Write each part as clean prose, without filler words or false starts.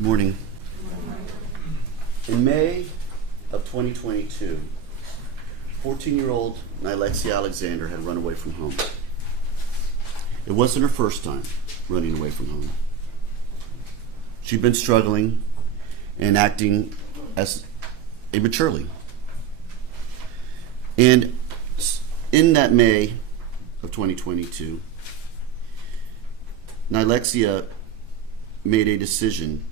Morning. In May of 2022, 14-year-old Nilexia Alexander had run away from home. It wasn't her first time running away from home. She'd been struggling and acting as immaturely. And in that May of 2022, Nilexia made a decision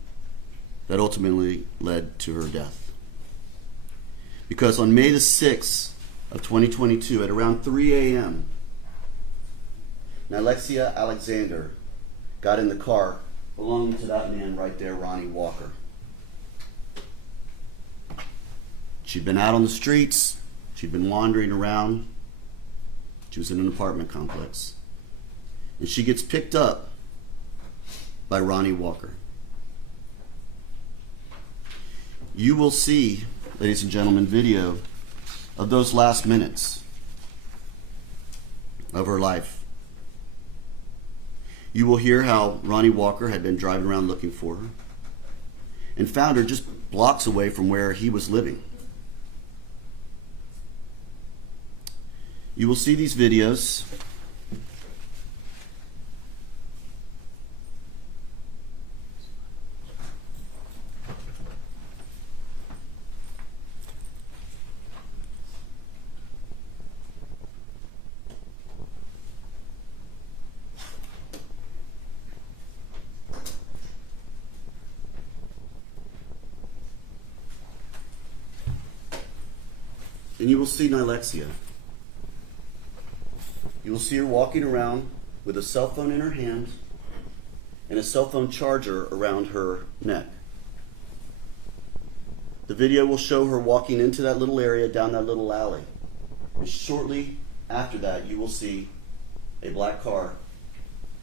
that ultimately led to her death. Because on May the 6th of 2022, at around 3 a.m., Nilexia Alexander got in the car belonging to that man right there, Ronnie Walker. She'd been out on the streets. She'd been wandering around. She was in an apartment complex. And she gets picked up by Ronnie Walker. You will see, ladies and gentlemen, video of those last minutes of her life. You will hear how Ronnie Walker had been driving around looking for her and found her just blocks away from where he was living. You will see these videos. And you will see Nilexia. You will see her walking around with a cell phone in her hand and a cell phone charger around her neck. The video will show her walking into that little area, down that little alley. And shortly after that, you will see a black car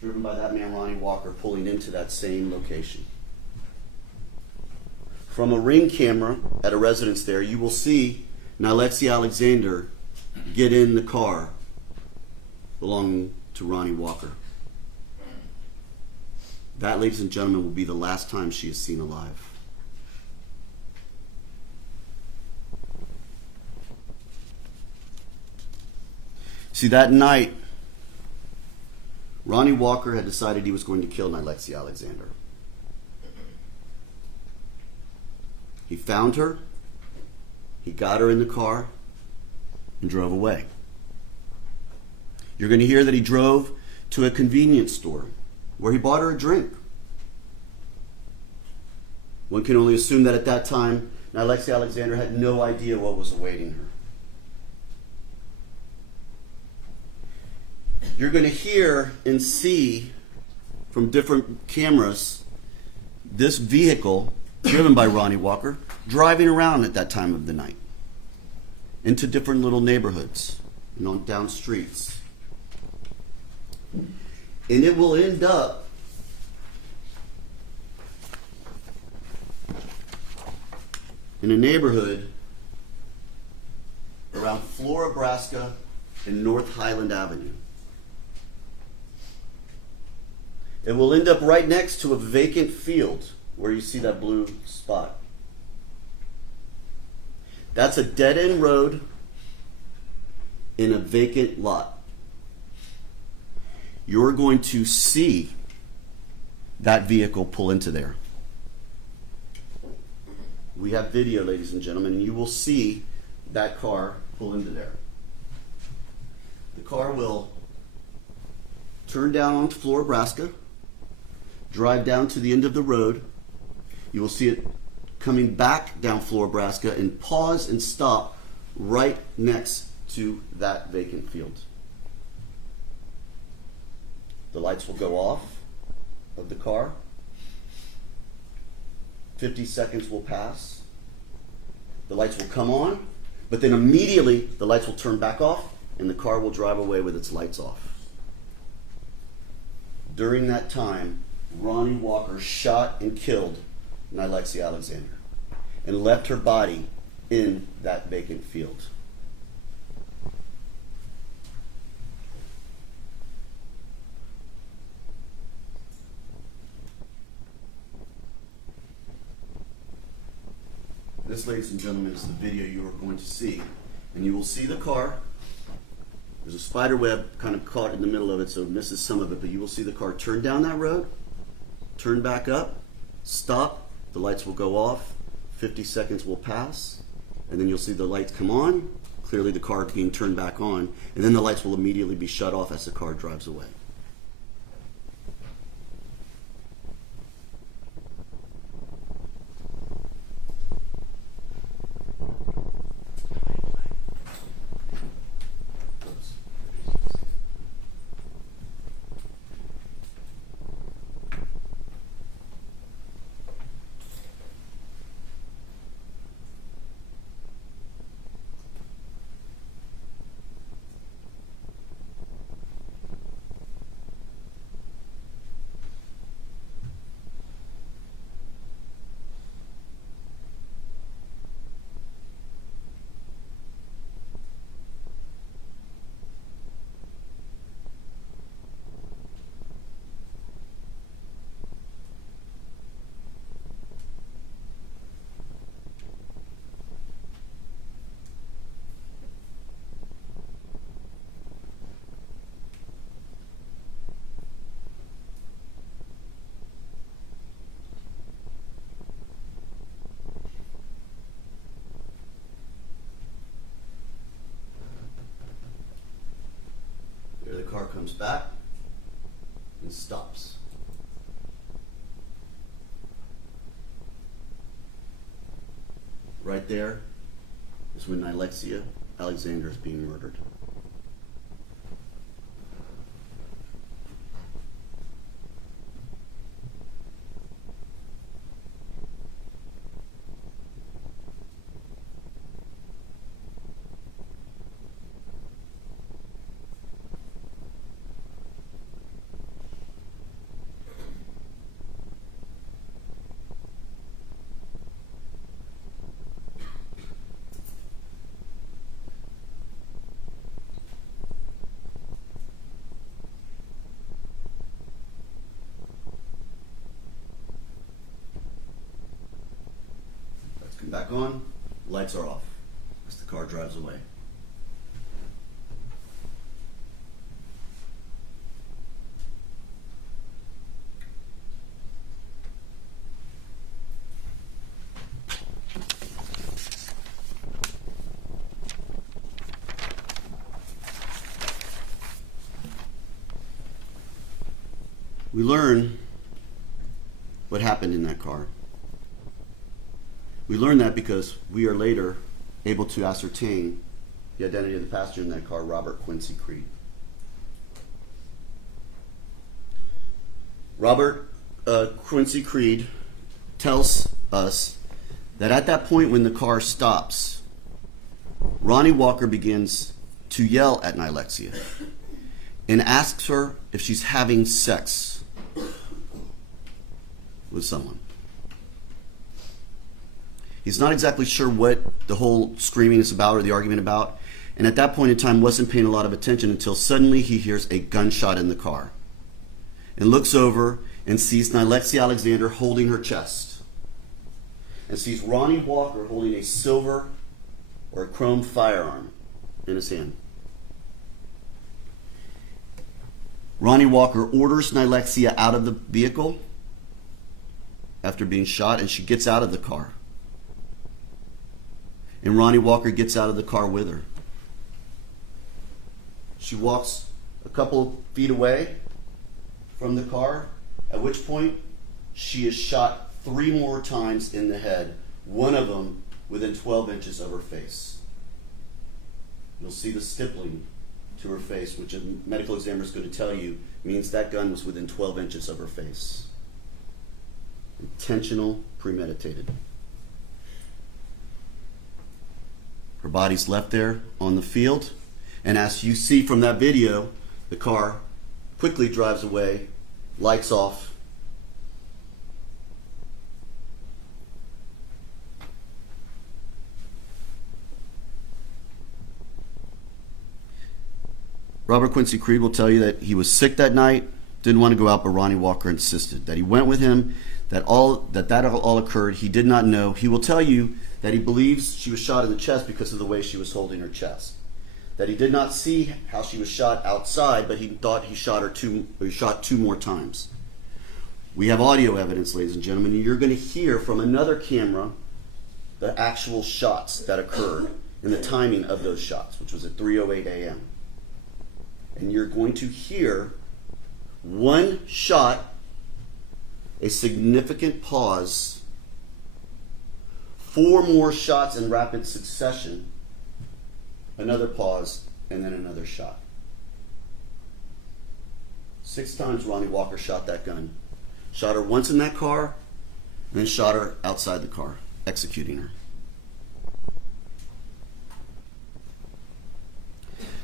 driven by that man, Ronnie Walker, pulling into that same location. From a Ring camera at a residence there, you will see Nilexia Alexander get in the car belonging to Ronnie Walker. That, ladies and gentlemen, will be the last time she is seen alive. See, that night, Ronnie Walker had decided he was going to kill Nilexia Alexander. He found her. He got her in the car and drove away. You're going to hear that he drove to a convenience store where he bought her a drink. One can only assume that at that time, Nilexia Alexander had no idea what was awaiting her. You're going to hear and see from different cameras this vehicle driven by Ronnie Walker driving around at that time of the night into different little neighborhoods, down streets. And it will end up in a neighborhood around Flora, Nebraska and North Highland Avenue. It will end up right next to a vacant field where you see that blue spot. That's a dead-end road in a vacant lot. You're going to see that vehicle pull into there. We have video, ladies and gentlemen, and you will see that car pull into there. The car will turn down onto Flora, Nebraska, drive down to the end of the road. You will see it coming back down Flora, Nebraska, and pause and stop right next to that vacant field. The lights will go off of the car. 50 seconds will pass. The lights will come on, but then immediately the lights will turn back off and the car will drive away with its lights off. During that time, Ronnie Walker shot and killed Nilexia Alexander and left her body in that vacant field. This, ladies and gentlemen, is the video you are going to see. And you will see the car. There's a spider web kind of caught in the middle of it, so it misses some of it, but you will see the car turn down that road, turn back up, stop, the lights will go off, 50 seconds will pass, and then you'll see the lights come on, clearly the car being turned back on, and then the lights will immediately be shut off as the car drives away. There the car comes back and stops. Right there is when Alexia Alexander is being murdered. Come back on, lights are off as the car drives away. We learn what happened in that car. We learn that because we are later able to ascertain the identity of the passenger in that car, Robert Quincy Creed. Robert Quincy Creed tells us that at that point when the car stops, Ronnie Walker begins to yell at Alexia and asks her if she's having sex with someone. He's not exactly sure what the whole screaming is about or the argument about, and at that point in time wasn't paying a lot of attention until suddenly he hears a gunshot in the car and looks over and sees Alexia Alexander holding her chest and sees Ronnie Walker holding a silver or a chrome firearm in his hand. Ronnie Walker orders Alexia out of the vehicle after being shot, and she gets out of the car. And Ronnie Walker gets out of the car with her. She walks a couple feet away from the car, at which point she is shot 3 more times in the head, one of them within 12 inches of her face. You'll see the stippling to her face, which a medical examiner is going to tell you means that gun was within 12 inches of her face. Intentional, premeditated. Her body's left there on the field, and as you see from that video, the car quickly drives away, lights off. Robert Quincy Creed will tell you that he was sick that night, didn't want to go out, but Ronnie Walker insisted that he went with him, that all occurred. He did not know. He will tell you that he believes she was shot in the chest because of the way she was holding her chest. That he did not see how she was shot outside, but he thought he shot two more times. We have audio evidence, ladies and gentlemen, and you're going to hear from another camera the actual shots that occurred and the timing of those shots, which was at 3:08 a.m. And you're going to hear one shot, a significant pause, 4 more shots in rapid succession, another pause, and then another shot. 6 times Ronnie Walker shot that gun. Shot her once in that car, and then shot her outside the car, executing her.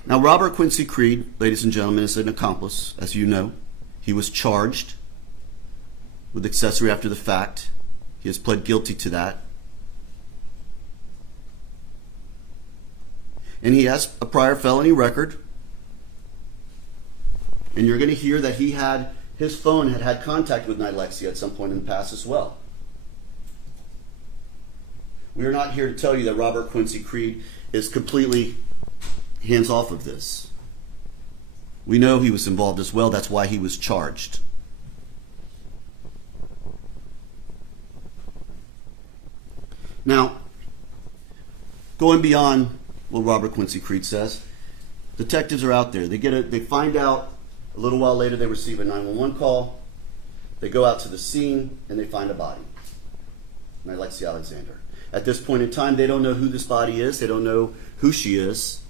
Now, Robert Quincy Creed, ladies and gentlemen, is an accomplice, as you know. He was charged with accessory after the fact. He has pled guilty to that. And he has a prior felony record. And you're going to hear that his phone had contact with Nilexia at some point in the past as well. We are not here to tell you that Robert Quincy Creed is completely hands off of this. We know he was involved as well. That's why he was charged. Now, going beyond what Robert Quincy Creed says, detectives are out there. They find out a little while later they receive a 911 call. They go out to the scene and they find a body, Nilexia Alexander. At this point in time, they don't know who this body is. They don't know who she is.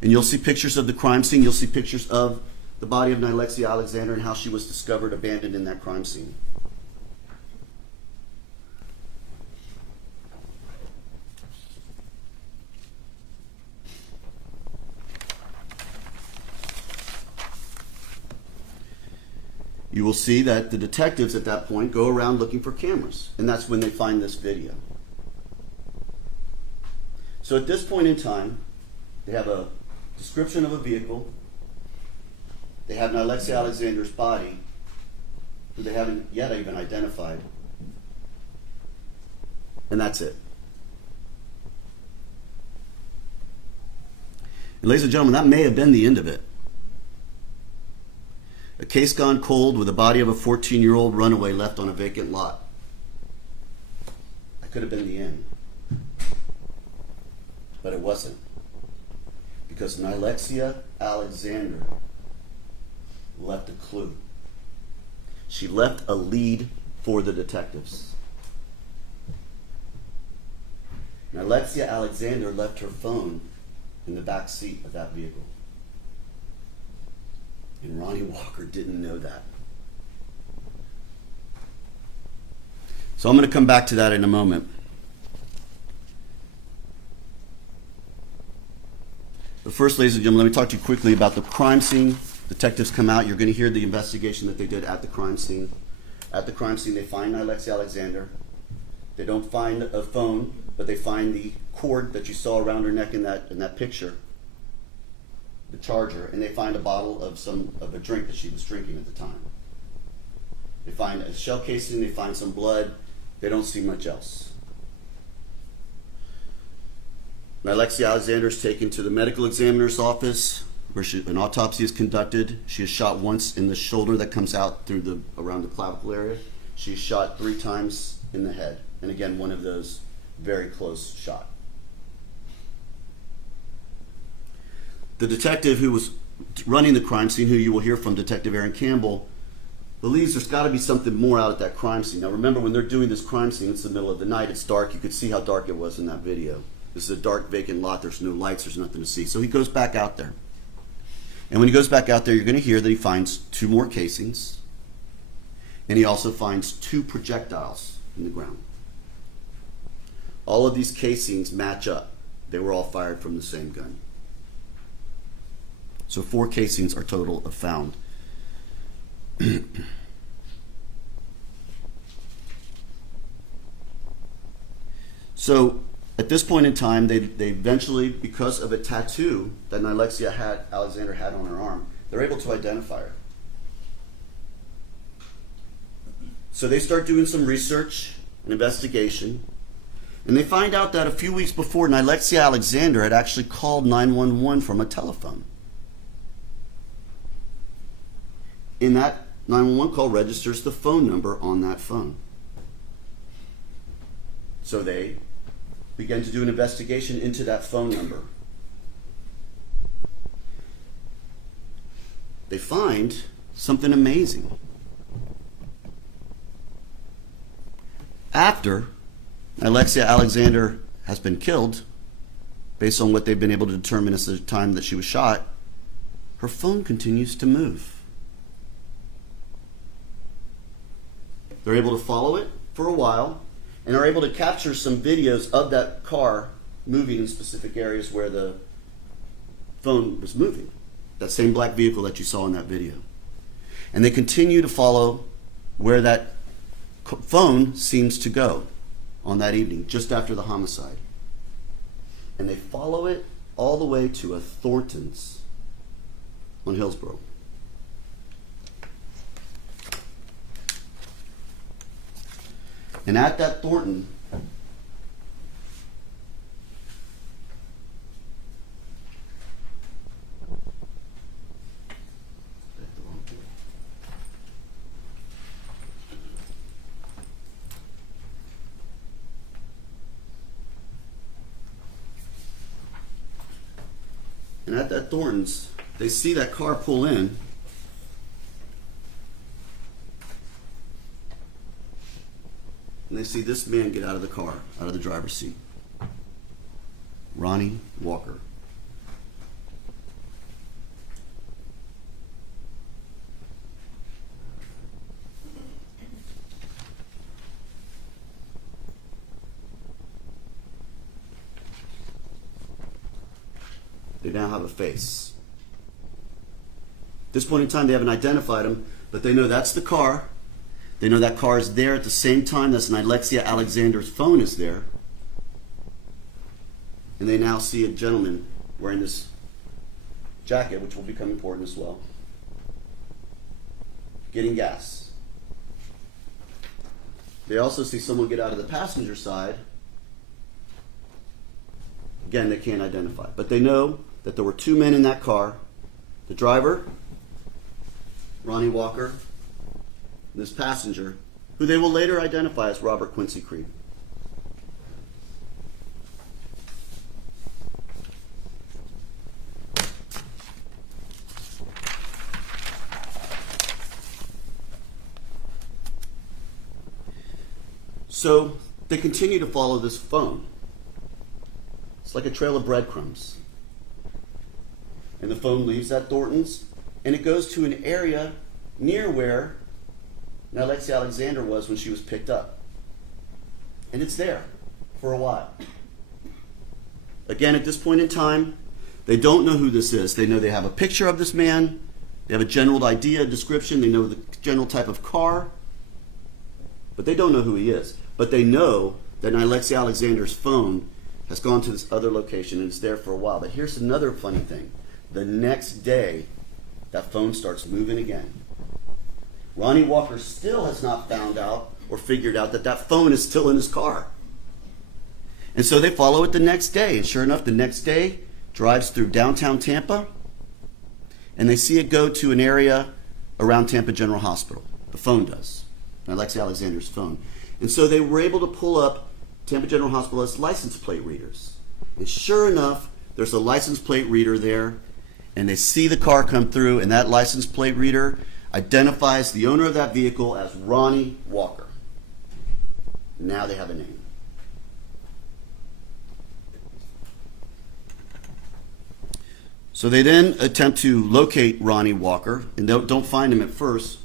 And you'll see pictures of the crime scene. You'll see pictures of the body of Nilexia Alexander and how she was discovered abandoned in that crime scene. You will see that the detectives at that point go around looking for cameras, and that's when they find this video. So at this point in time, they have a description of a vehicle. They have Nilexia Alexander's body, who they haven't yet even identified. And that's it. And ladies and gentlemen, that may have been the end of it. A case gone cold with the body of a 14-year-old runaway left on a vacant lot. That could have been the end. But it wasn't. Because Nilexia Alexander left a clue. She left a lead for the detectives. Nilexia Alexander left her phone in the back seat of that vehicle. And Ronnie Walker didn't know that. So I'm going to come back to that in a moment. But first, ladies and gentlemen, let me talk to you quickly about the crime scene. Detectives come out. You're going to hear the investigation that they did at the crime scene. At the crime scene, they find Nilexia Alexander. They don't find a phone, but they find the cord that you saw around her neck in that picture, the charger, and they find a bottle of a drink that she was drinking at the time. They find a shell casing. They find some blood. They don't see much else. Nilexia Alexander is taken to the medical examiner's office where an autopsy is conducted. She is shot once in the shoulder that comes out around the clavicle area. She's shot 3 times in the head. And again, one of those very close shot. The detective who was running the crime scene, who you will hear from, Detective Aaron Campbell, believes there's got to be something more out at that crime scene. Now remember, when they're doing this crime scene, it's the middle of the night, it's dark. You could see how dark it was in that video. This is a dark, vacant lot. There's no lights. There's nothing to see. So he goes back out there. And when he goes back out there, you're going to hear that he finds 2 more casings. And he also finds 2 projectiles in the ground. All of these casings match up. They were all fired from the same gun. So 4 casings are total of found. So at this point in time, they eventually, because of a tattoo that Nilexia Alexander had on her arm, they're able to identify her. So they start doing some research and investigation, and they find out that a few weeks before, Alexia Alexander had actually called 911 from a telephone. In that 911 call registers the phone number on that phone. So they began to do an investigation into that phone number. They find something amazing. After Alexia Alexander has been killed, based on what they've been able to determine as the time that she was shot, her phone continues to move. They're able to follow it for a while and are able to capture some videos of that car moving in specific areas where the phone was moving. That same black vehicle that you saw in that video. And they continue to follow where that phone seems to go on that evening, just after the homicide. And they follow it all the way to a Thornton's on Hillsborough. And at that Thornton, Thornton's, they see that car pull in. And they see this man get out of the car, out of the driver's seat. Ronnie Walker. They now have a face. At this point in time, they haven't identified him, but they know that's the car. They know that car is there at the same time that Alexia Alexander's phone is there. And they now see a gentleman wearing this jacket, which will become important as well, getting gas. They also see someone get out of the passenger side. Again, they can't identify, but they know that there were two men in that car, the driver, Ronnie Walker, and this passenger, who they will later identify as Robert Quincy Creed. So they continue to follow this phone. It's like a trail of breadcrumbs. And the phone leaves that Thornton's, and it goes to an area near where Alexia Alexander was when she was picked up. And it's there for a while. Again, at this point in time, they don't know who this is. They know they have a picture of this man. They have a general idea, description. They know the general type of car. But they don't know who he is. But they know that Alexia Alexander's phone has gone to this other location and it's there for a while. But here's another funny thing. The next day, that phone starts moving again. Ronnie Walker still has not found out or figured out that that phone is still in his car. And so they follow it the next day. And sure enough, the next day, drives through downtown Tampa, and they see it go to an area around Tampa General Hospital. The phone does. Alexia Alexander's phone. And so they were able to pull up Tampa General Hospital's license plate readers. And sure enough, there's a license plate reader there, and they see the car come through, and that license plate reader identifies the owner of that vehicle as Ronnie Walker. Now they have a name. So they then attempt to locate Ronnie Walker, and don't find him at first,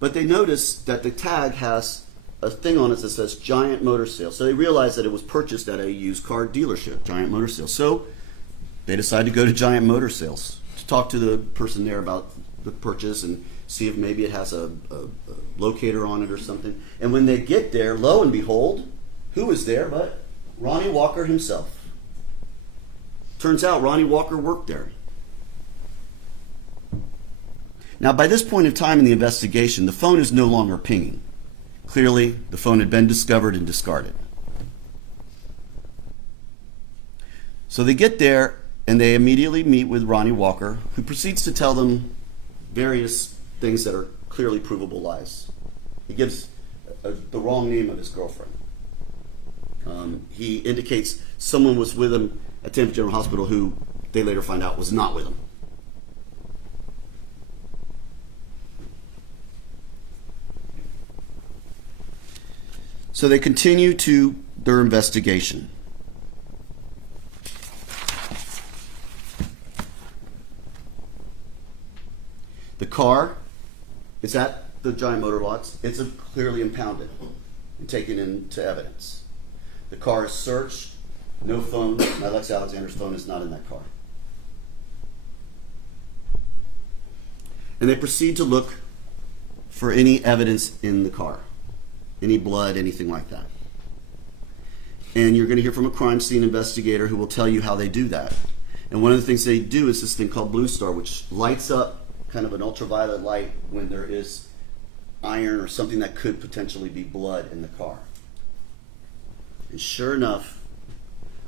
but they notice that the tag has a thing on it that says Giant Motor Sales. So they realize that it was purchased at a used car dealership, Giant Motor Sales. So they decide to go to Giant Motor Sales to talk to the person there about the purchase and see if maybe it has a locator on it or something. And when they get there, lo and behold, who is there but Ronnie Walker himself. Turns out Ronnie Walker worked there. Now, by this point in time in the investigation, the phone is no longer pinging. Clearly, the phone had been discovered and discarded. So they get there and they immediately meet with Ronnie Walker, who proceeds to tell them various things that are clearly provable lies. He gives the wrong name of his girlfriend. He indicates someone was with him at Tampa General Hospital who they later find out was not with him. So they continue to their investigation. The car is at the Giant Motor Lots. It's clearly impounded and taken into evidence. The car is searched. No phone. Alexi Alexander's phone is not in that car. And they proceed to look for any evidence in the car. Any blood, anything like that. And you're going to hear from a crime scene investigator who will tell you how they do that. And one of the things they do is this thing called Blue Star, which lights up kind of an ultraviolet light when there is iron or something that could potentially be blood in the car. And sure enough,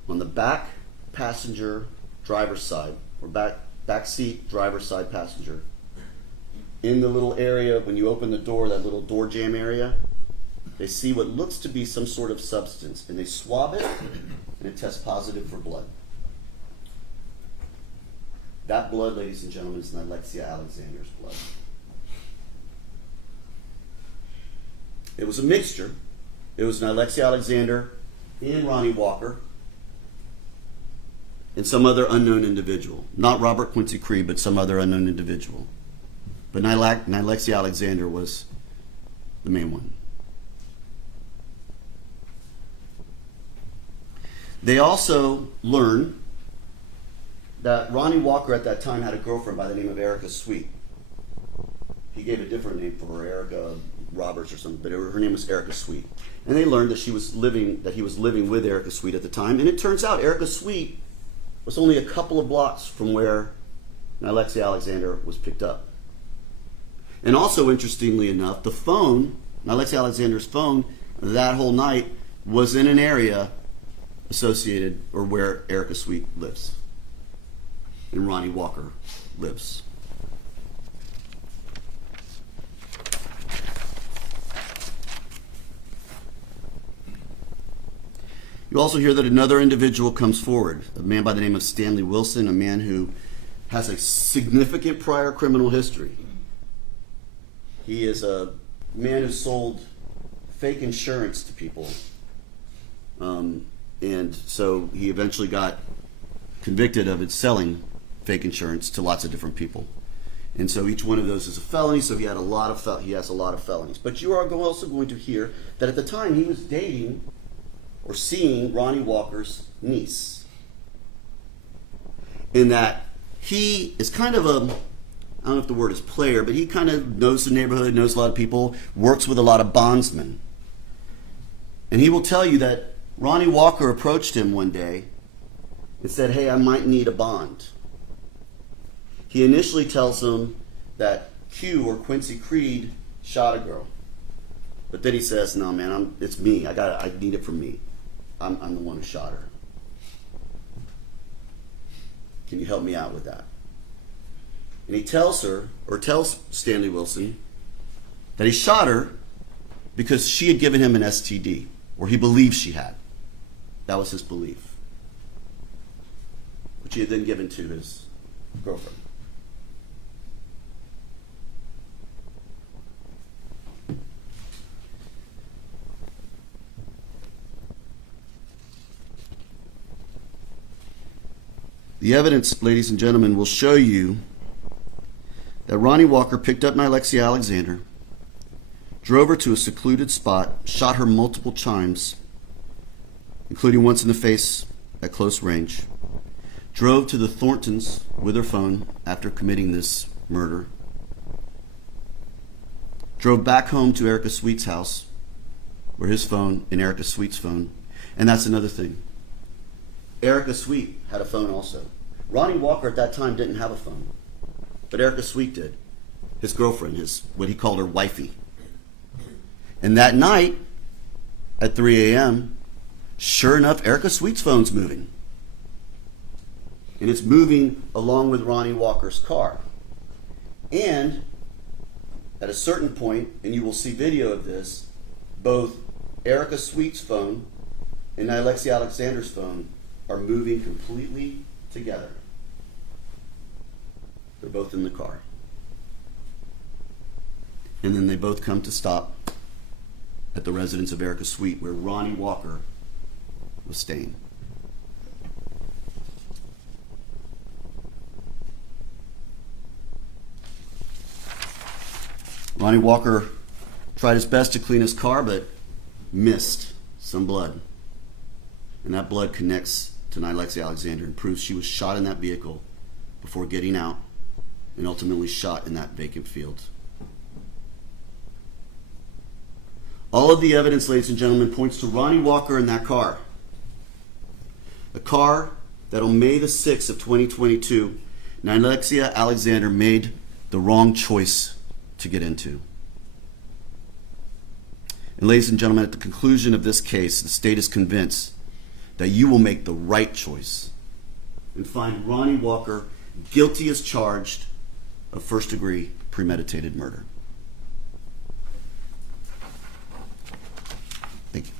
on the back passenger driver's side, or back seat driver's side passenger, in the little area, when you open the door, that little door jamb area, they see what looks to be some sort of substance, and they swab it, and it tests positive for blood. That blood, ladies and gentlemen, is Alexia Alexander's blood. It was a mixture. It was Alexia Alexander and Ronnie Walker and some other unknown individual. Not Robert Quincy Creed, but some other unknown individual. But Alexia Alexander was the main one. They also learn that Ronnie Walker at that time had a girlfriend by the name of Erica Sweet. He gave a different name for her, Erica Roberts or something, but her name was Erica Sweet. And they learned that he was living with Erica Sweet at the time. And it turns out Erica Sweet was only a couple of blocks from where Alexia Alexander was picked up. And also, interestingly enough, the phone, Alexia Alexander's phone, that whole night was in an area associated or where Erica Sweet lives. And Ronnie Walker lives. You also hear that another individual comes forward, a man by the name of Stanley Wilson, a man who has a significant prior criminal history. He is a man who sold fake insurance to people. And so he eventually got convicted of selling fake insurance to lots of different people. And so each one of those is a felony, so he has a lot of felonies. But you are also going to hear that at the time he was dating or seeing Ronnie Walker's niece. In that he is kind of I don't know if the word is player, but he kind of knows the neighborhood, knows a lot of people, works with a lot of bondsmen. And he will tell you that Ronnie Walker approached him one day and said, "Hey, I might need a bond." He initially tells him that Q or Quincy Creed shot a girl. But then he says, "No, man, it's me. I need it from me. I'm the one who shot her. Can you help me out with that?" And he tells Stanley Wilson that he shot her because she had given him an STD, or he believed she had. That was his belief, which he had then given to his girlfriend. The evidence, ladies and gentlemen, will show you that Ronnie Walker picked up Alexia Alexander, drove her to a secluded spot, shot her multiple times, including once in the face at close range, drove to the Thorntons with her phone after committing this murder, drove back home to Erica Sweet's house, where his phone and Erica Sweet's phone, and that's another thing. Erica Sweet had a phone also. Ronnie Walker at that time didn't have a phone, but Erica Sweet did. His girlfriend, what he called her wifey. And that night, at 3 a.m., sure enough, Erica Sweet's phone's moving. And it's moving along with Ronnie Walker's car. And at a certain point, and you will see video of this, both Erica Sweet's phone and Alexia Alexander's phone are moving completely together. They're both in the car. And then they both come to stop at the residence of Erica Sweet, where Ronnie Walker was staying. Ronnie Walker tried his best to clean his car, but missed some blood. And that blood connects to Alexia Alexander and proves she was shot in that vehicle before getting out and ultimately shot in that vacant field. All of the evidence, ladies and gentlemen, points to Ronnie Walker in that car. A car that on May the 6th of 2022, Alexia Alexander made the wrong choice to get into. And ladies and gentlemen, at the conclusion of this case, the state is convinced that you will make the right choice and find Ronnie Walker guilty as charged of first-degree premeditated murder. Thank you.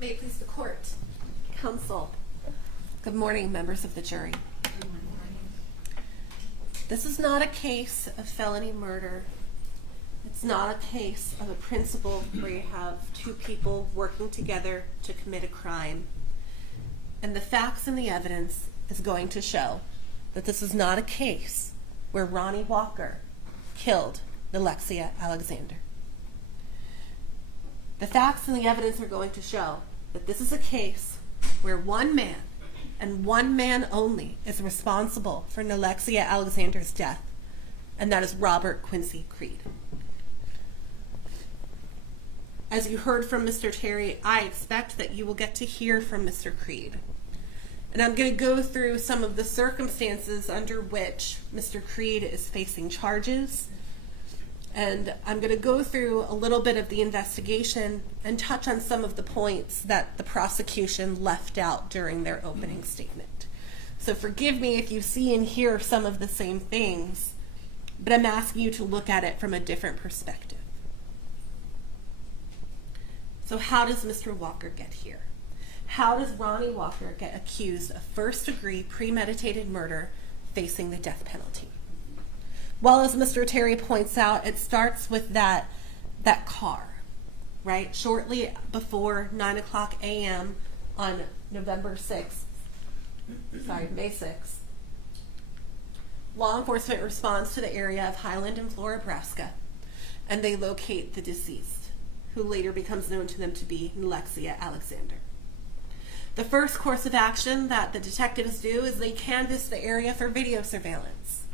May it please the court, counsel. Good morning, members of the jury. Good morning. This is not a case of felony murder. It's not a case of a principle where you have two people working together to commit a crime. And the facts and the evidence is going to show that this is not a case where Ronnie Walker killed Alexia Alexander. The facts and the evidence are going to show that this is a case where one man, and one man only, is responsible for Alexia Alexander's death, and that is Robert Quincy Creed. As you heard from Mr. Terry, I expect that you will get to hear from Mr. Creed. And I'm going to go through some of the circumstances under which Mr. Creed is facing charges. And I'm going to go through a little bit of the investigation and touch on some of the points that the prosecution left out during their opening statement. So forgive me if you see and hear some of the same things, but I'm asking you to look at it from a different perspective. So how does Mr. Walker get here? How does Ronnie Walker get accused of first-degree premeditated murder facing the death penalty? Well, as Mr. Terry points out, it starts with that car, right? Shortly before 9 o'clock a.m. on May 6th, law enforcement responds to the area of Highland and Flora, Nebraska, and they locate the deceased, who later becomes known to them to be Alexia Alexander. The first course of action that the detectives do is they canvass the area for video surveillance.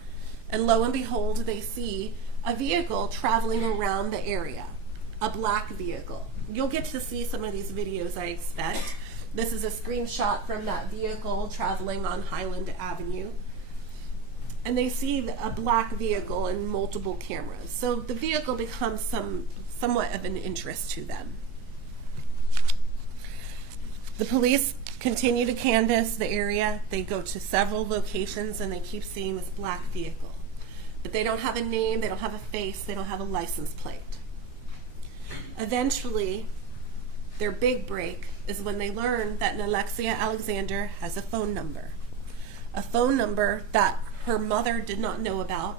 And lo and behold, they see a vehicle traveling around the area, a black vehicle. You'll get to see some of these videos, I expect. This is a screenshot from that vehicle traveling on Highland Avenue. And they see a black vehicle and multiple cameras. So the vehicle becomes somewhat of an interest to them. The police continue to canvass the area. They go to several locations and they keep seeing this black vehicle. But they don't have a name, they don't have a face, they don't have a license plate. Eventually, their big break is when they learn that Alexia Alexander has a phone number. A phone number that her mother did not know about.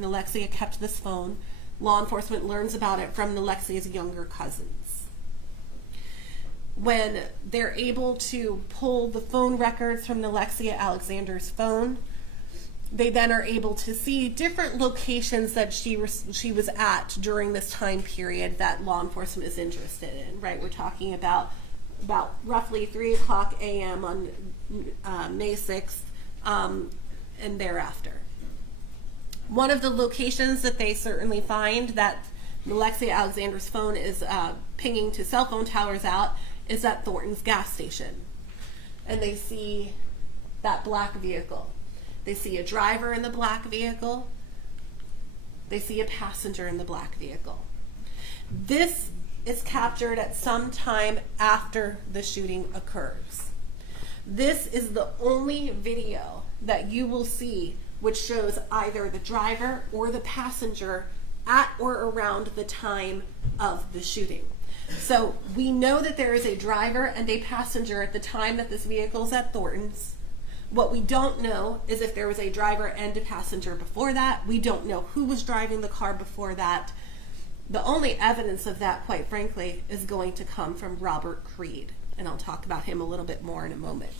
Alexia kept this phone. Law enforcement learns about it from Alexia's younger cousins. When they're able to pull the phone records from Alexia Alexander's phone, they then are able to see different locations that she was at during this time period that law enforcement is interested in, right? We're talking about roughly 3 o'clock a.m. on May 6th and thereafter. One of the locations that they certainly find that Alexia Alexander's phone is pinging to cell phone towers out is at Thornton's gas station. And they see that black vehicle. They see a driver in the black vehicle. They see a passenger in the black vehicle. This is captured at some time after the shooting occurs. This is the only video that you will see which shows either the driver or the passenger at or around the time of the shooting. So we know that there is a driver and a passenger at the time that this vehicle is at Thornton's. What we don't know is if there was a driver and a passenger before that. We don't know who was driving the car before that. The only evidence of that, quite frankly, is going to come from Robert Creed, and I'll talk about him a little bit more in a moment.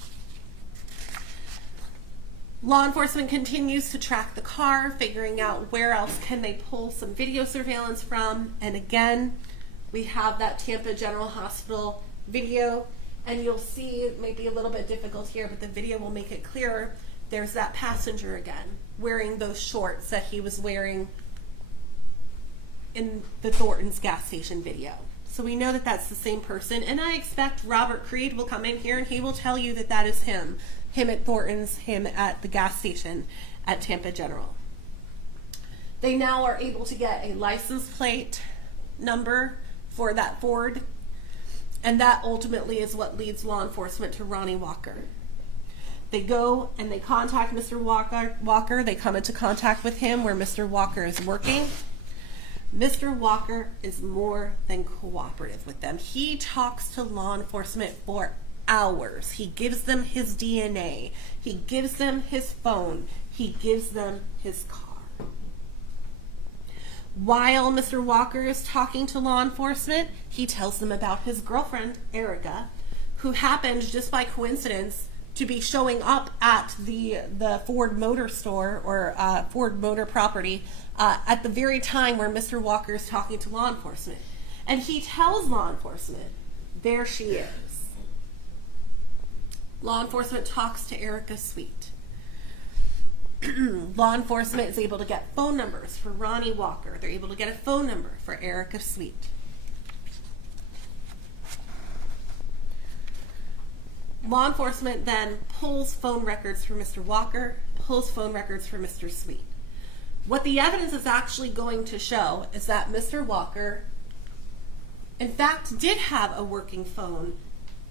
Law enforcement continues to track the car, figuring out where else can they pull some video surveillance from. And again, we have that Tampa General Hospital video, and you'll see, it may be a little bit difficult here, but the video will make it clearer. There's that passenger again, wearing those shorts that he was wearing in the Thornton's gas station video. So we know that that's the same person, and I expect Robert Creed will come in here and he will tell you that that is him. Him at Thornton's, him at the gas station at Tampa General. They now are able to get a license plate number for that Ford, and that ultimately is what leads law enforcement to Ronnie Walker. They go and they contact Mr. Walker. They come into contact with him where Mr. Walker is working. Mr. Walker is more than cooperative with them. He talks to law enforcement for hours. He gives them his DNA. He gives them his phone. He gives them his car. While Mr. Walker is talking to law enforcement, he tells them about his girlfriend, Erica, who happened just by coincidence to be showing up at the Ford Motor store or Ford Motor property at the very time where Mr. Walker is talking to law enforcement. And he tells law enforcement, there she is. Law enforcement talks to Erica Sweet. Law enforcement is able to get phone numbers for Ronnie Walker. They're able to get a phone number for Erica Sweet. Law enforcement then pulls phone records for Mr. Walker, pulls phone records for Mr. Sweet. What the evidence is actually going to show is that Mr. Walker, in fact, did have a working phone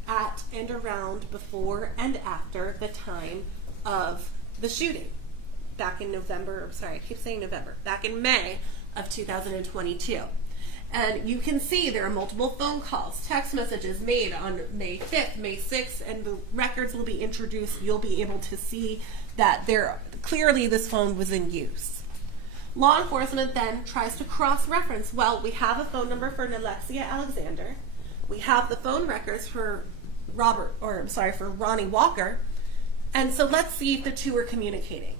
at and around before and after the time of the shooting. Back in back in May of 2022. And you can see there are multiple phone calls, text messages made on May 5th, May 6th, and the records will be introduced. You'll be able to see that clearly this phone was in use. Law enforcement then tries to cross-reference. Well, we have a phone number for Alexia Alexander. We have the phone records for Ronnie Walker. And so let's see if the two are communicating.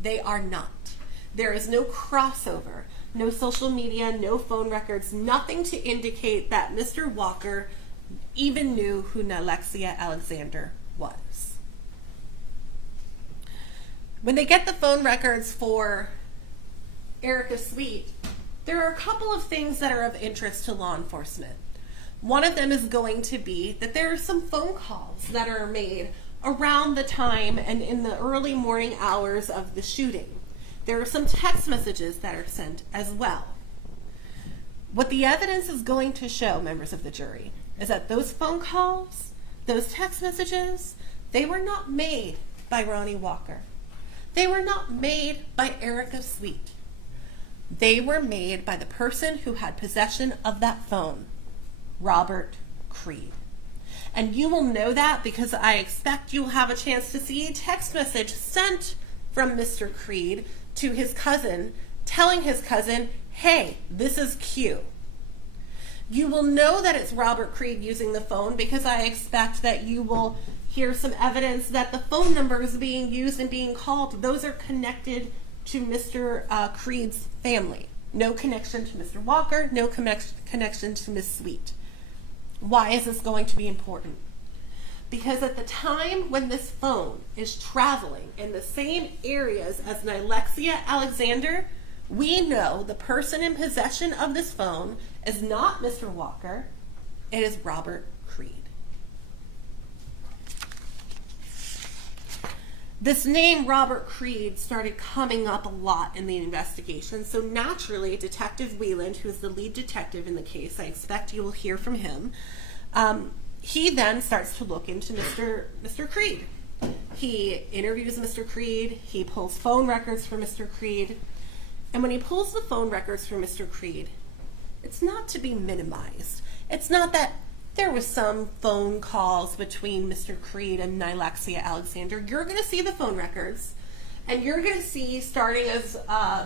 They are not. There is no crossover, no social media, no phone records, nothing to indicate that Mr. Walker even knew who Alexia Alexander was. When they get the phone records for Erica Sweet, there are a couple of things that are of interest to law enforcement. One of them is going to be that there are some phone calls that are made around the time and in the early morning hours of the shooting. There are some text messages that are sent as well. What the evidence is going to show, members of the jury, is that those phone calls, those text messages, they were not made by Ronnie Walker. They were not made by Erica Sweet. They were made by the person who had possession of that phone, Robert Creed. And you will know that because I expect you'll have a chance to see a text message sent from Mr. Creed to his cousin, telling his cousin, hey, this is Q. You will know that it's Robert Creed using the phone because I expect that you will hear some evidence that the phone numbers being used and being called, those are connected to Mr. Creed's family. No connection to Mr. Walker, no connection to Miss Sweet. Why is this going to be important? Because at the time when this phone is traveling in the same areas as Nylexia Alexander, we know the person in possession of this phone is not Mr. Walker, it is Robert Creed. This name, Robert Creed, started coming up a lot in the investigation, so naturally Detective Wieland, who is the lead detective in the case, I expect you will hear from him, he then starts to look into Mr. Creed. He interviews Mr. Creed, he pulls phone records for Mr. Creed, and when he pulls the phone records for Mr. Creed, it's not to be minimized. It's not that there was some phone calls between Mr. Creed and Nylexia Alexander. You're going to see the phone records, and you're going to see starting as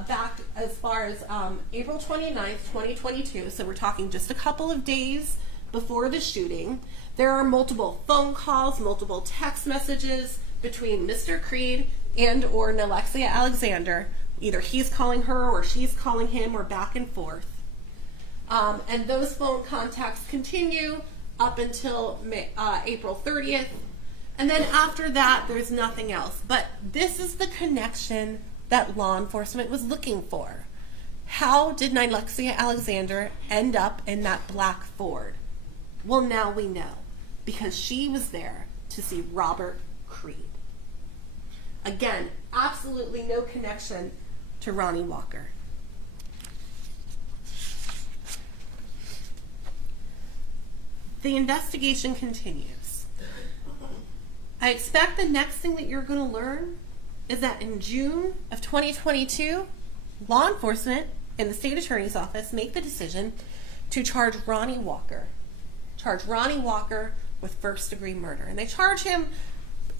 back as far as April 29th, 2022, so we're talking just a couple of days before the shooting. There are multiple phone calls, multiple text messages between Mr. Creed and or Nylexia Alexander. Either he's calling her or she's calling him or back and forth. And those phone contacts continue up until April 30th. And then after that, there's nothing else. But this is the connection that law enforcement was looking for. How did Nylexia Alexander end up in that black Ford? Well, now we know, because she was there to see Robert Creed. Again, absolutely no connection to Ronnie Walker. The investigation continues. I expect the next thing that you're going to learn is that in June of 2022, law enforcement in the state attorney's office make the decision to charge Ronnie Walker. Charge Ronnie Walker with first-degree murder. And they charge him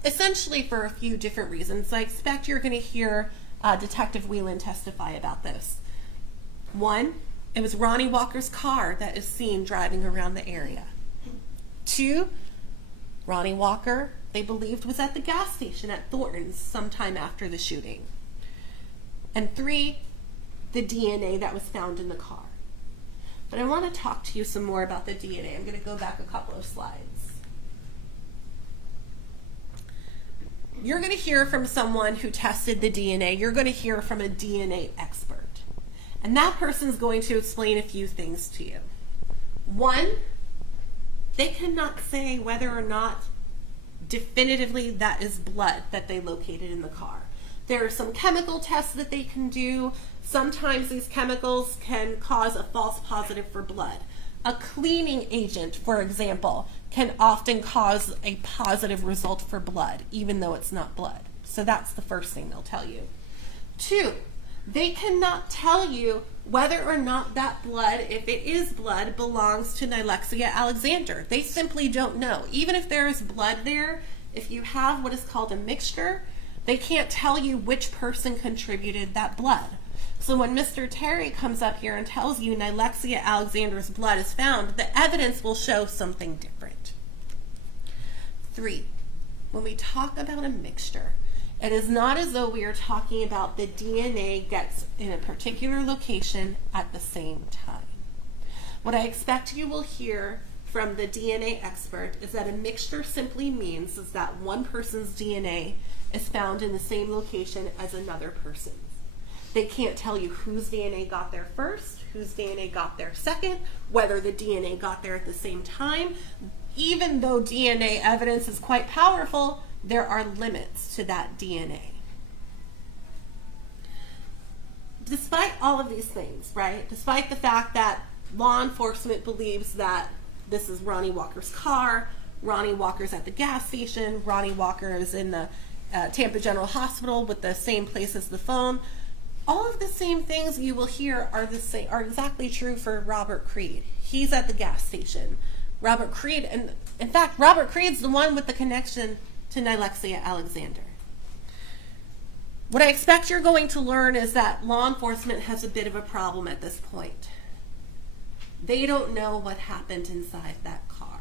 essentially for a few different reasons. I expect you're going to hear Detective Wieland testify about this. One, it was Ronnie Walker's car that is seen driving around the area. Two, Ronnie Walker, they believed, was at the gas station at Thornton's sometime after the shooting. And three, the DNA that was found in the car. But I want to talk to you some more about the DNA. I'm going to go back a couple of slides. You're going to hear from someone who tested the DNA. You're going to hear from a DNA expert. And that person's going to explain a few things to you. One, they cannot say whether or not definitively that is blood that they located in the car. There are some chemical tests that they can do. Sometimes these chemicals can cause a false positive for blood. A cleaning agent, for example, can often cause a positive result for blood, even though it's not blood. So that's the first thing they'll tell you. Two, they cannot tell you whether or not that blood, if it is blood, belongs to Nylexia Alexander. They simply don't know. Even if there is blood there, if you have what is called a mixture, they can't tell you which person contributed that blood. So when Mr. Terry comes up here and tells you Nylexia Alexander's blood is found, the evidence will show something different. Three, when we talk about a mixture, it is not as though we are talking about the DNA gets in a particular location at the same time. What I expect you will hear from the DNA expert is that a mixture simply means is that one person's DNA is found in the same location as another person's. They can't tell you whose DNA got there first, whose DNA got there second, whether the DNA got there at the same time. Even though DNA evidence is quite powerful, there are limits to that DNA. Despite all of these things, right? Despite the fact that law enforcement believes that this is Ronnie Walker's car, Ronnie Walker's at the gas station. Ronnie Walker is in the Tampa General Hospital with the same place as the phone. All of the same things you will hear are exactly true for Robert Creed. He's at the gas station. Robert Creed, and in fact, Robert Creed's the one with the connection to Nylexia Alexander. What I expect you're going to learn is that law enforcement has a bit of a problem at this point. They don't know what happened inside that car.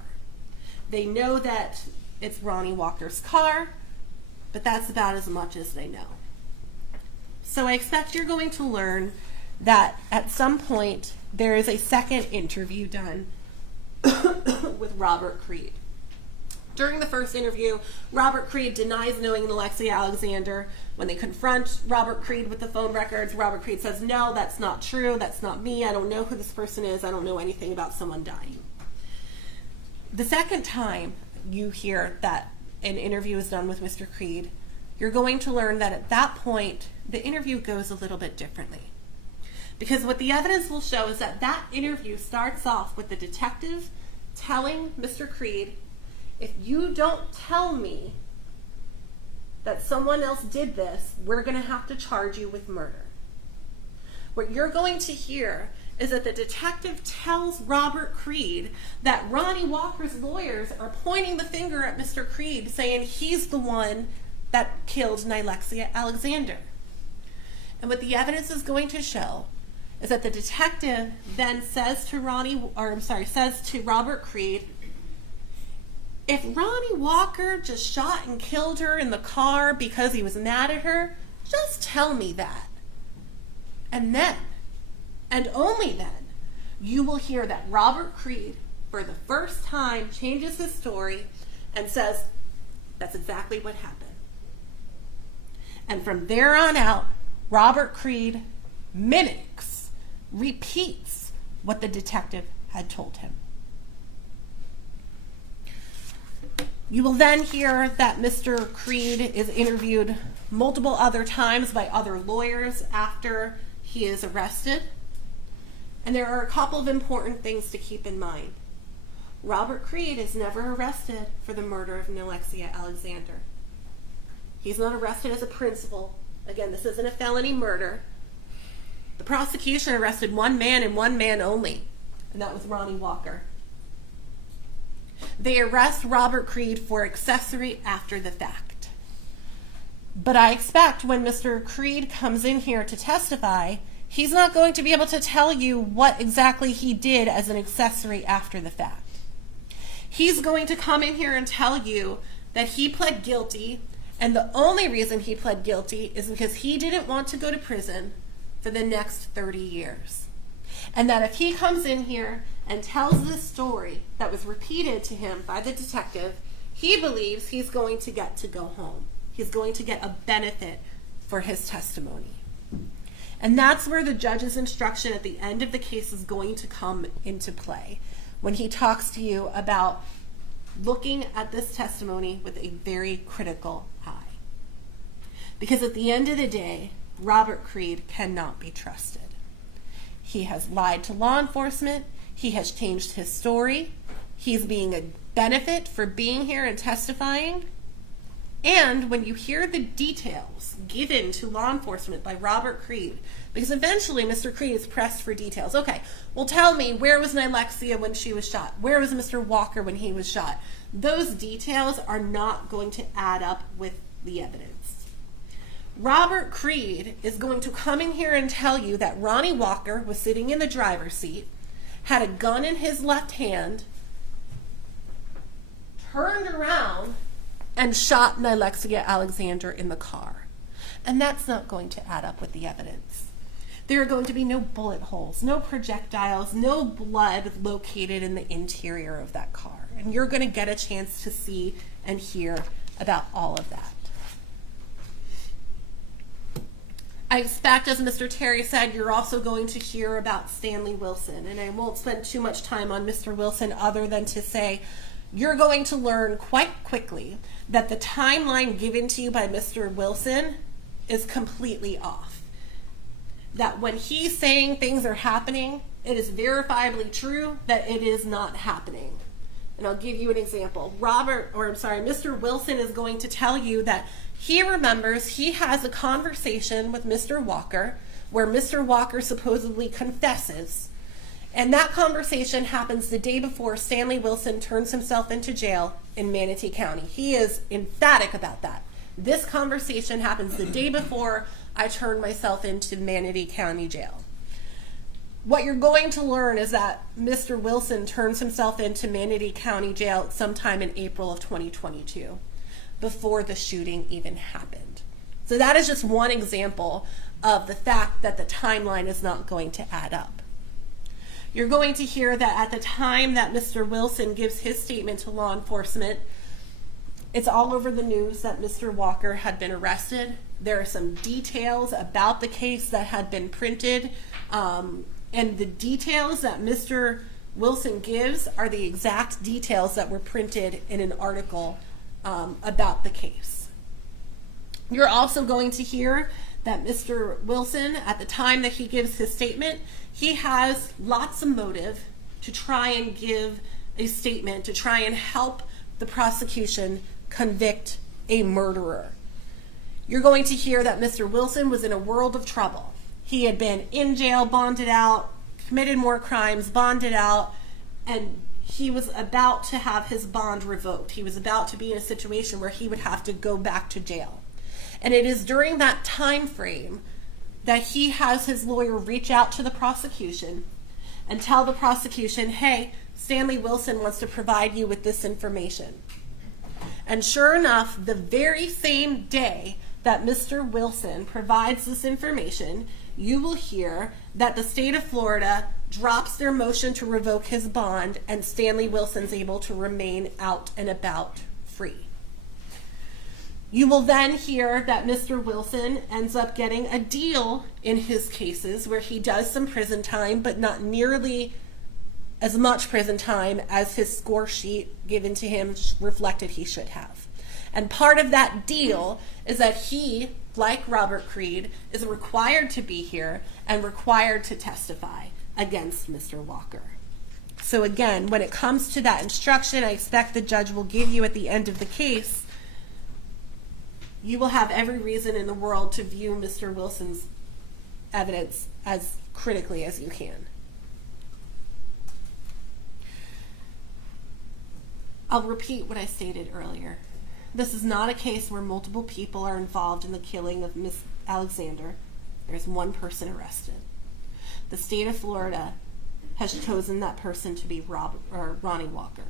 They know that it's Ronnie Walker's car, but that's about as much as they know. So I expect you're going to learn that at some point there is a second interview done with Robert Creed. During the first interview, Robert Creed denies knowing Nylexia Alexander. When they confront Robert Creed with the phone records, Robert Creed says, "No, that's not true. That's not me. I don't know who this person is. I don't know anything about someone dying." The second time you hear that an interview is done with Mr. Creed, you're going to learn that at that point, the interview goes a little bit differently. Because what the evidence will show is that that interview starts off with the detective telling Mr. Creed, "If you don't tell me that someone else did this, we're going to have to charge you with murder." What you're going to hear is that the detective tells Robert Creed that Ronnie Walker's lawyers are pointing the finger at Mr. Creed, saying he's the one that killed Nylexia Alexander. And what the evidence is going to show is that the detective then says to Robert Creed, "If Ronnie Walker just shot and killed her in the car because he was mad at her, just tell me that. And then, and only then, you will hear that Robert Creed, for the first time, changes his story and says, 'That's exactly what happened.' And from there on out, Robert Creed mimics, repeats what the detective had told him. You will then hear that Mr. Creed is interviewed multiple other times by other lawyers after he is arrested. And there are a couple of important things to keep in mind. Robert Creed is never arrested for the murder of Nylexia Alexander. He's not arrested as a principal. Again, this isn't a felony murder. The prosecution arrested one man and one man only, and that was Ronnie Walker. They arrest Robert Creed for accessory after the fact. But I expect when Mr. Creed comes in here to testify, he's not going to be able to tell you what exactly he did as an accessory after the fact. He's going to come in here and tell you that he pled guilty, and the only reason he pled guilty is because he didn't want to go to prison for the next 30 years. And that if he comes in here and tells this story that was repeated to him by the detective, he believes he's going to get to go home. He's going to get a benefit for his testimony. And that's where the judge's instruction at the end of the case is going to come into play, when he talks to you about looking at this testimony with a very critical eye. Because at the end of the day, Robert Creed cannot be trusted. He has lied to law enforcement. He has changed his story. He's being a benefit for being here and testifying. And when you hear the details given to law enforcement by Robert Creed, because eventually Mr. Creed is pressed for details. Okay, well, tell me, where was Nylexia when she was shot? Where was Mr. Walker when he was shot? Those details are not going to add up with the evidence. Robert Creed is going to come in here and tell you that Ronnie Walker was sitting in the driver's seat, had a gun in his left hand, turned around, and shot Nylexia Alexander in the car. And that's not going to add up with the evidence. There are going to be no bullet holes, no projectiles, no blood located in the interior of that car. And you're going to get a chance to see and hear about all of that. I expect, as Mr. Terry said, you're also going to hear about Stanley Wilson. And I won't spend too much time on Mr. Wilson other than to say you're going to learn quite quickly that the timeline given to you by Mr. Wilson is completely off. That when he's saying things are happening, it is verifiably true that it is not happening. And I'll give you an example. Mr. Wilson is going to tell you that he remembers he has a conversation with Mr. Walker where Mr. Walker supposedly confesses. And that conversation happens the day before Stanley Wilson turns himself into jail in Manatee County. He is emphatic about that. This conversation happens the day before I turn myself into Manatee County Jail. What you're going to learn is that Mr. Wilson turns himself into Manatee County Jail sometime in April of 2022, before the shooting even happened. So that is just one example of the fact that the timeline is not going to add up. You're going to hear that at the time that Mr. Wilson gives his statement to law enforcement, it's all over the news that Mr. Walker had been arrested. There are some details about the case that had been printed, and the details that Mr. Wilson gives are the exact details that were printed in an article about the case. You're also going to hear that Mr. Wilson, at the time that he gives his statement, he has lots of motive to try and give a statement, to try and help the prosecution convict a murderer. You're going to hear that Mr. Wilson was in a world of trouble. He had been in jail, bonded out, committed more crimes, bonded out, and he was about to have his bond revoked. He was about to be in a situation where he would have to go back to jail. And it is during that time frame that he has his lawyer reach out to the prosecution and tell the prosecution, hey, Stanley Wilson wants to provide you with this information. And sure enough, the very same day that Mr. Wilson provides this information, you will hear that the state of Florida drops their motion to revoke his bond and Stanley Wilson's able to remain out and about free. You will then hear that Mr. Wilson ends up getting a deal in his cases where he does some prison time, but not nearly as much prison time as his score sheet given to him reflected he should have. And part of that deal is that he, like Robert Creed, is required to be here and required to testify against Mr. Walker. So again, when it comes to that instruction, I expect the judge will give you at the end of the case, you will have every reason in the world to view Mr. Wilson's evidence as critically as you can. I'll repeat what I stated earlier. This is not a case where multiple people are involved in the killing of Miss Alexander. There's one person arrested. The state of Florida has chosen that person to be Ronnie Walker.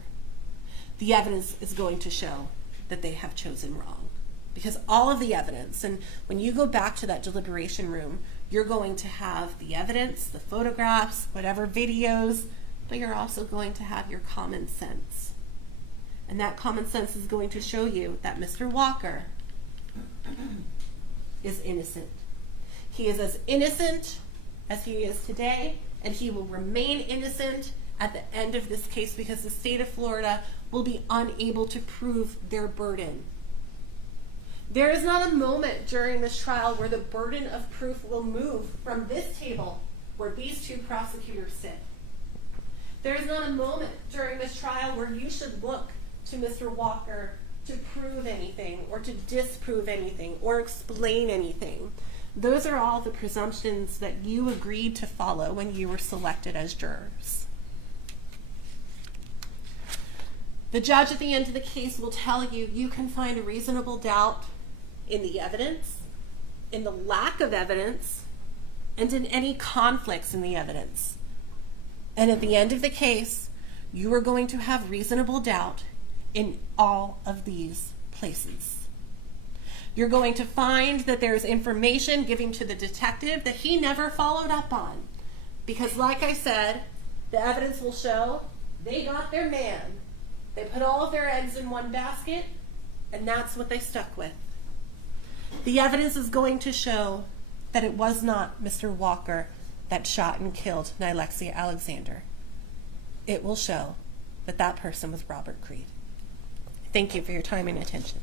The evidence is going to show that they have chosen wrong. Because all of the evidence, and when you go back to that deliberation room, you're going to have the evidence, the photographs, whatever videos, but you're also going to have your common sense. And that common sense is going to show you that Mr. Walker is innocent. He is as innocent as he is today, and he will remain innocent at the end of this case because the state of Florida will be unable to prove their burden. There is not a moment during this trial where the burden of proof will move from this table where these two prosecutors sit. There is not a moment during this trial where you should look to Mr. Walker to prove anything or to disprove anything or explain anything. Those are all the presumptions that you agreed to follow when you were selected as jurors. The judge at the end of the case will tell you you can find a reasonable doubt in the evidence, in the lack of evidence, and in any conflicts in the evidence. And at the end of the case, you are going to have reasonable doubt in all of these places. You're going to find that there's information given to the detective that he never followed up on. Because like I said, the evidence will show they got their man. They put all of their eggs in one basket, and that's what they stuck with. The evidence is going to show that it was not Mr. Walker that shot and killed Nylexia Alexander. It will show that that person was Robert Creed. Thank you for your time and attention.